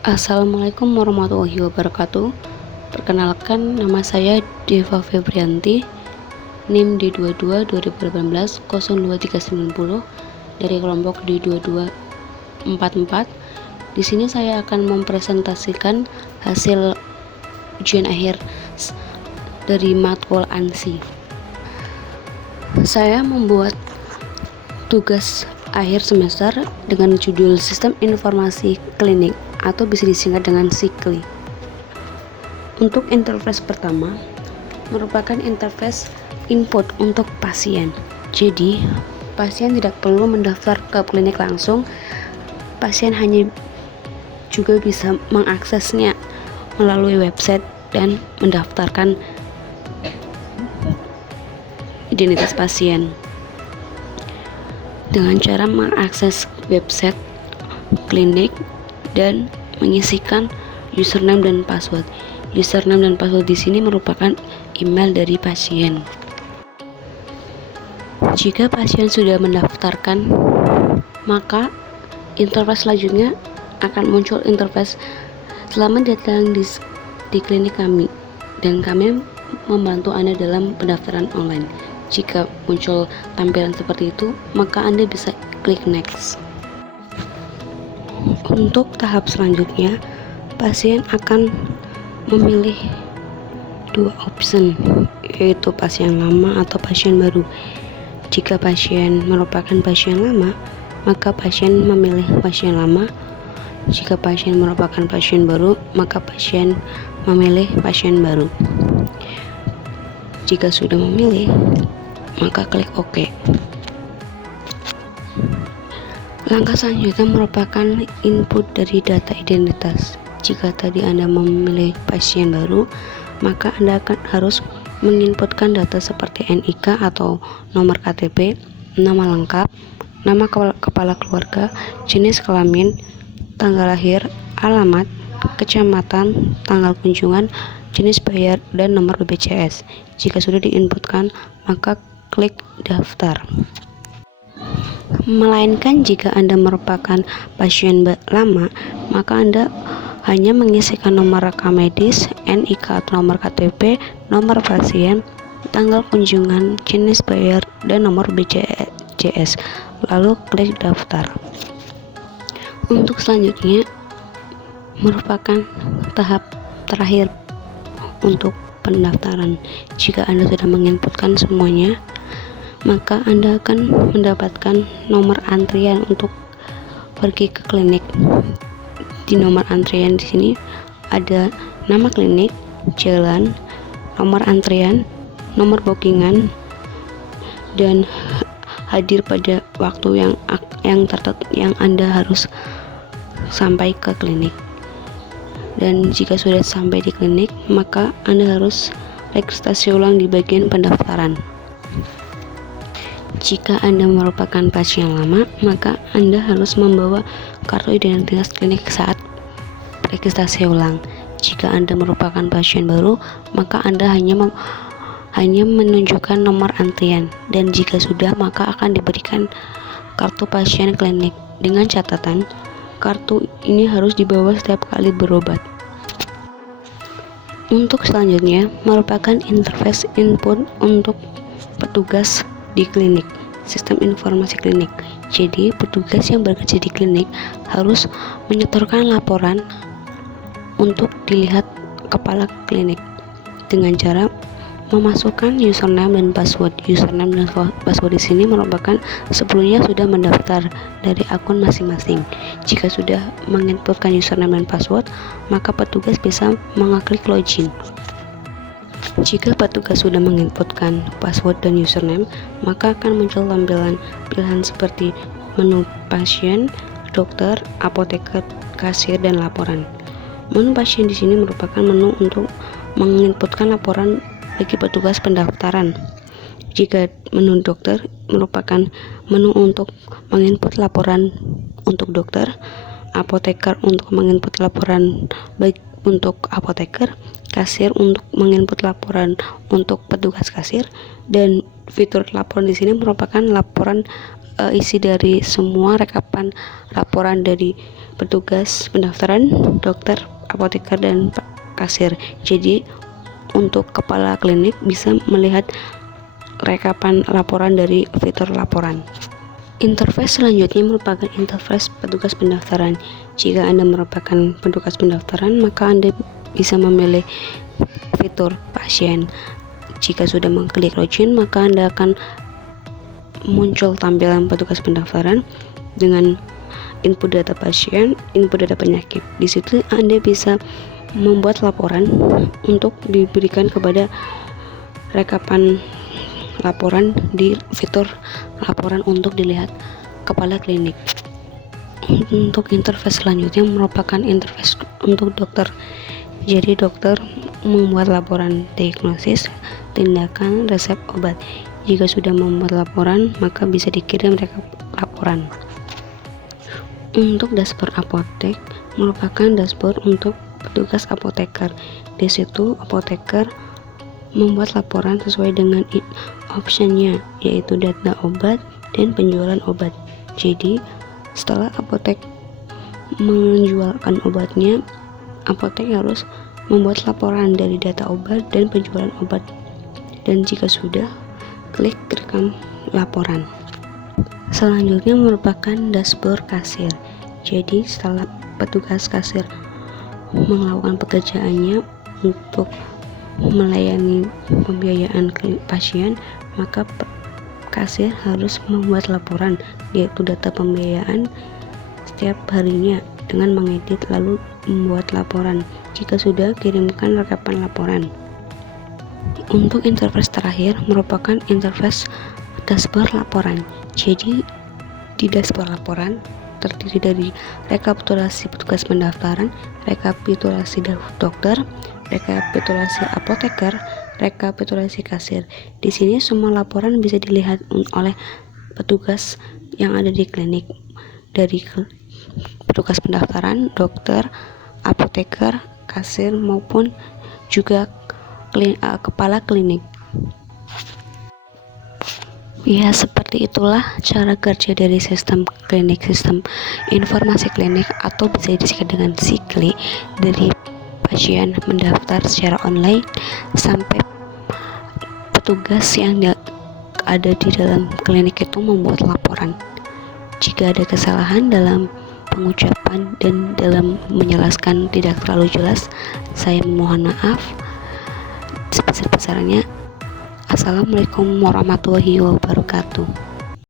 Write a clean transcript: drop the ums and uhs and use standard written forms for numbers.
Assalamualaikum warahmatullahi wabarakatuh. Perkenalkan, nama saya Deva Febrianti, NIM D22 2018 02390 dari kelompok D2244. Di sini saya akan mempresentasikan hasil ujian akhir dari matkul ANSI. Saya membuat tugas akhir semester dengan judul Sistem Informasi Klinik atau bisa disingkat dengan SIKLI. Untuk interface pertama merupakan interface input untuk pasien. Jadi, pasien tidak perlu mendaftar ke klinik langsung. Pasien hanya juga bisa mengaksesnya melalui website dan mendaftarkan identitas pasien. Dengan cara mengakses website klinik dan mengisikan username dan password. Username dan password di sini merupakan email dari pasien. Jika pasien sudah mendaftarkan, maka interface selanjutnya akan muncul interface selamat datang di klinik kami, dan kami membantu Anda dalam pendaftaran online. Jika muncul tampilan seperti itu, maka Anda bisa klik next. Untuk tahap selanjutnya, pasien akan memilih dua option, yaitu pasien lama atau pasien baru. Jika pasien merupakan pasien lama, maka pasien memilih pasien lama. Jika pasien merupakan pasien baru, maka pasien memilih pasien baru. Jika sudah memilih, maka klik OK. Langkah selanjutnya merupakan input dari data identitas. Jika tadi Anda memilih pasien baru, maka Anda harus menginputkan data seperti NIK atau nomor KTP, nama lengkap, nama kepala keluarga, jenis kelamin, tanggal lahir, alamat, kecamatan, tanggal kunjungan, jenis bayar, dan nomor BPJS. Jika sudah diinputkan, maka klik daftar. Melainkan jika Anda merupakan pasien lama, maka Anda hanya mengisikan nomor rekam medis, NIK atau nomor KTP, nomor pasien, tanggal kunjungan, jenis bayar, dan nomor BPJS, lalu klik daftar. Untuk selanjutnya merupakan tahap terakhir untuk pendaftaran. Jika Anda sudah menginputkan semuanya, maka Anda akan mendapatkan nomor antrian untuk pergi ke klinik. Di nomor antrian di sini ada nama klinik, jalan, nomor antrian, nomor bookingan, dan hadir pada waktu yang Anda harus sampai ke klinik. Dan jika sudah sampai di klinik, maka Anda harus registrasi ulang di bagian pendaftaran. Jika Anda merupakan pasien lama, maka Anda harus membawa kartu identitas klinik saat registrasi ulang. Jika Anda merupakan pasien baru, maka Anda hanya menunjukkan nomor antrian, dan jika sudah, maka akan diberikan kartu pasien klinik. Dengan catatan, kartu ini harus dibawa setiap kali berobat. Untuk selanjutnya merupakan interface input untuk petugas di klinik, sistem informasi klinik. Jadi, petugas yang bekerja di klinik harus menyetorkan laporan untuk dilihat kepala klinik dengan cara memasukkan username dan password. Username dan password di sini merupakan sebelumnya sudah mendaftar dari akun masing-masing. Jika sudah menginputkan username dan password, maka petugas bisa mengeklik login. Jika petugas sudah menginputkan password dan username, maka akan muncul tampilan pilihan seperti menu pasien, dokter, apoteker, kasir, dan laporan. Menu pasien di sini merupakan menu untuk menginputkan laporan bagi petugas pendaftaran. Jika menu dokter merupakan menu untuk menginput laporan untuk dokter, apoteker untuk menginput laporan baik untuk apoteker, kasir untuk menginput laporan untuk petugas kasir, dan fitur laporan di sini merupakan laporan isi dari semua rekapan laporan dari petugas pendaftaran, dokter, apoteker, dan kasir. Jadi untuk kepala klinik bisa melihat rekapan laporan dari fitur laporan. Interface selanjutnya merupakan interface petugas pendaftaran. Jika Anda merupakan petugas pendaftaran, maka Anda bisa memilih fitur pasien. Jika sudah mengklik login, maka Anda akan muncul tampilan petugas pendaftaran dengan input data pasien, input data penyakit. Di situ Anda bisa membuat laporan untuk diberikan kepada rekapan laporan di fitur laporan untuk dilihat kepala klinik. Untuk interface selanjutnya merupakan interface untuk dokter. Jadi dokter membuat laporan diagnosis, tindakan, resep obat. Jika sudah membuat laporan, maka bisa dikirim laporan. Untuk dashboard apotek merupakan dashboard untuk petugas apoteker. Di situ apoteker membuat laporan sesuai dengan optionnya, yaitu data obat dan penjualan obat. Jadi setelah apotek menjualkan obatnya, apotek harus membuat laporan dari data obat dan penjualan obat, dan jika sudah, klik rekam laporan. Selanjutnya merupakan dashboard kasir. Jadi setelah petugas kasir melakukan pekerjaannya untuk melayani pembiayaan pasien, maka kasir harus membuat laporan, yaitu data pembiayaan setiap harinya dengan mengedit lalu membuat laporan. Jika sudah, kirimkan rekapan laporan. Untuk interface terakhir merupakan interface dashboard laporan. Jadi di dashboard laporan terdiri dari rekapitulasi petugas pendaftaran, rekapitulasi dokter, rekapitulasi apoteker, rekapitulasi kasir. Di sini semua laporan bisa dilihat oleh petugas yang ada di klinik, dari petugas pendaftaran, dokter, apoteker, kasir, maupun juga kepala klinik. Ya, seperti itulah cara kerja dari sistem klinik, sistem informasi klinik, atau bisa disingkat dengan SIKLI, dari pasien mendaftar secara online sampai petugas yang ada di dalam klinik itu membuat laporan. Jika ada kesalahan dalam pengucapan dan dalam menjelaskan tidak terlalu jelas, saya memohon maaf sebesar-besarnya. Assalamualaikum warahmatullahi wabarakatuh.